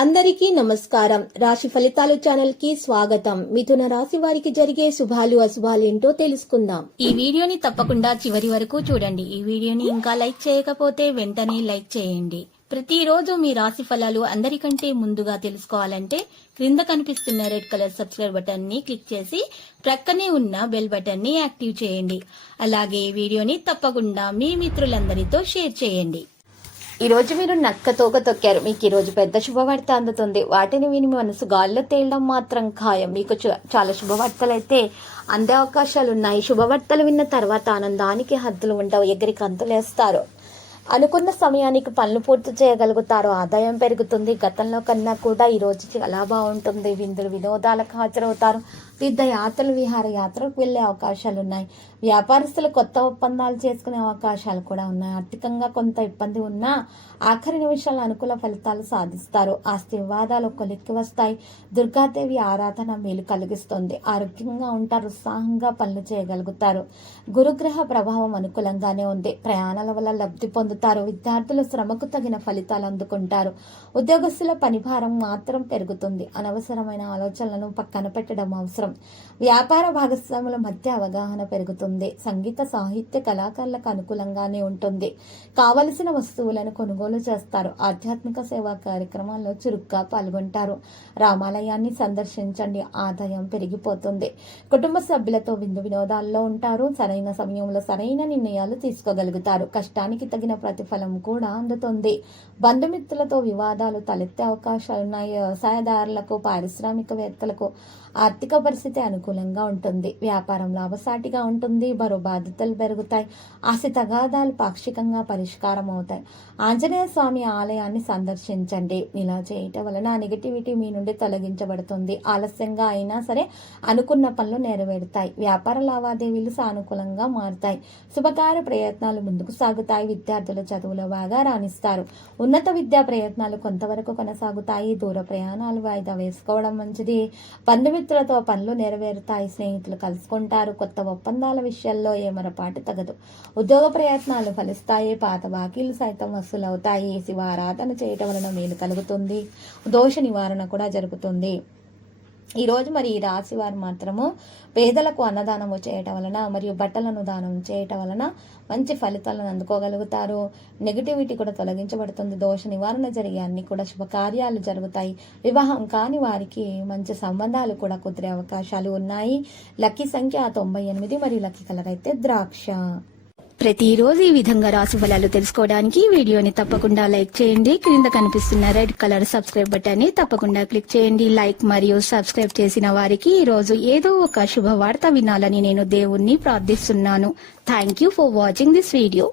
అందరికీ నమస్కారం. రాశి ఫలితాలు ఛానల్ కి స్వాగతం. మిథున రాశి వారికి జరిగే శుభాలు అశుభాలు ఏంటో తెలుసుకుందాం. ఈ వీడియోని తప్పకుండా చివరి వరకు చూడండి. ఈ వీడియోని ఇంకా లైక్ చేయకపోతే వెంటనే లైక్ చేయండి. ప్రతిరోజు మీ రాశి ఫలాలు అందరికంటే ముందుగా తెలుసుకోవాలంటే క్రింద కనిపిస్తున్న రెడ్ కలర్ సబ్స్క్రైబ్ బటన్ ని క్లిక్ చేసి ప్రక్కనే ఉన్న బెల్ బటన్ ని యాక్టివ్ చేయండి. అలాగే ఈ వీడియోని తప్పకుండా మీ మిత్రులందరితో షేర్ చేయండి. ఈ రోజు మీరు నక్క తోక తొక్కారు. మీకు ఈ రోజు పెద్ద శుభవార్త అందుతుంది. వాటిని విని మనసు గాల్లో తేలడం మాత్రం ఖాయం. మీకు చాలా శుభవార్తలు అయితే అందే అవకాశాలు ఉన్నాయి. శుభవార్తలు విన్న తర్వాత ఆనందానికి హద్దులు ఉండవు. ఎగిరికి అంతులేస్తారు. అనుకున్న సమయానికి పనులు పూర్తి చేయగలుగుతారు. ఆదాయం పెరుగుతుంది. గతంలో కన్నా కూడా ఈ రోజు చాలా బాగుంటుంది. విందులు వినోదాలకు హాజరవుతారు. వివిధ యాత్రలు విహార యాత్రకు వెళ్లే అవకాశాలు ఉన్నాయి. వ్యాపారస్తులు కొత్త ఒప్పందాలు చేసుకునే అవకాశాలు కూడా ఉన్నాయి. ఆర్థికంగా కొంత ఇబ్బంది ఉన్నా ఆఖరి నిమిషాల అనుకూల ఫలితాలు సాధిస్తారు. ఆస్తి వివాదాలు కొలిక్కి వస్తాయి. దుర్గాదేవి ఆరాధన మేలు కలిగిస్తుంది. ఆరోగ్యంగా ఉంటారు. ఉత్సాహంగా పనులు చేయగలుగుతారు. గురుగ్రహ ప్రభావం అనుకూలంగానే ఉంది. ప్రయాణాల వల్ల లబ్ధి పొందుతారు. విద్యార్థులు శ్రమకు తగిన ఫలితాలు అందుకుంటారు. ఉద్యోగస్తుల పనిభారం మాత్రం పెరుగుతుంది. అనవసరమైన ఆలోచనలను పక్కన పెట్టడం అవసరం. వ్యాపార భాగస్వాముల మధ్య అవగాహన పెరుగుతుంది. సంగీత సాహిత్య కళాకారులకు అనుకూలంగానే ఉంటుంది. కావలసిన వస్తువులను కొనుగోలు చేస్తారు. ఆధ్యాత్మిక సేవా కార్యక్రమాల్లో చురుగ్గా పాల్గొంటారు. రామాలయాన్ని సందర్శించండి. ఆదాయం పెరిగిపోతుంది. కుటుంబ సభ్యులతో విందు వినోదాల్లో ఉంటారు. సరైన సమయంలో సరైన నిర్ణయాలు తీసుకోగలుగుతారు. కష్టానికి తగిన ప్రతిఫలం కూడా అందుతుంది. బంధుమిత్రులతో వివాదాలు తలెత్తే అవకాశాలున్నాయి. వ్యవసాయదారులకు పారిశ్రామికవేత్తలకు ఆర్థిక పరిస్థితి అనుకూలంగా ఉంటుంది. వ్యాపారం లాభసాటిగా ఉంటుంది. బరువు బాధ్యతలు పెరుగుతాయి. ఆస్తి తగాదాలు పాక్షికంగా పరిష్కారం అవుతాయి. ఆంజనేయ స్వామి ఆలయాన్ని సందర్శించండి. ఇలా చేయటం వలన నెగటివిటీ మీ నుండి తొలగించబడుతుంది. ఆలస్యంగా అయినా సరే అనుకున్న పనులు నెరవేరుతాయి. వ్యాపార లావాదేవీలు సానుకూలంగా మారుతాయి. శుభకార్య ప్రయత్నాలు ముందుకు సాగుతాయి. విద్యార్థులు చదువులో బాగా రాణిస్తారు. ఉన్నత విద్యా ప్రయత్నాలు కొంతవరకు కొనసాగుతాయి. దూర ప్రయాణాలు వాయిదా వేసుకోవడం మంచిది. బంధుమిత్రులతో పనులు నెరవేరుతాయి. స్నేహితులు కలుసుకుంటారు. కొత్త ఒప్పందాల విషయాల్లో ఏమరపాటు తగదు. ఉద్యోగ ప్రయత్నాలు ఫలిస్తాయి. పాత బాకీలు సైతం వసూలవుతాయి. శివారాధన చేయటం వలన మేలు కలుగుతుంది. దోష నివారణ కూడా జరుగుతుంది. ఈరోజు మరి ఈ రాశి వారు మాత్రము పేదలకు అన్నదానము చేయటం వలన మరియు బట్టలను దానం చేయటం వలన మంచి ఫలితాలను అందుకోగలుగుతారు. నెగిటివిటీ కూడా తొలగించబడుతుంది. దోష నివారణ జరిగే అన్ని కూడా శుభకార్యాలు జరుగుతాయి. వివాహం కాని వారికి మంచి సంబంధాలు కూడా కుదిరే అవకాశాలు ఉన్నాయి. లక్కీ సంఖ్య 98 మరియు లక్కీ కలర్ అయితే ద్రాక్ష. ప్రతిరోజు ఈ విధంగా రాశి ఫలాలు తెలుసుకోవడానికి వీడియోని తప్పకుండా లైక్ చేయండి. క్రింద కనిపిస్తున్న రెడ్ కలర్ సబ్స్క్రైబ్ బటన్ ని తప్పకుండా క్లిక్ చేయండి. లైక్ మరియు సబ్స్క్రైబ్ చేసిన వారికి ఈ రోజు ఏదో ఒక శుభవార్త వినాలని నేను దేవుణ్ణి ప్రార్థిస్తున్నాను. Thank you for watching this video.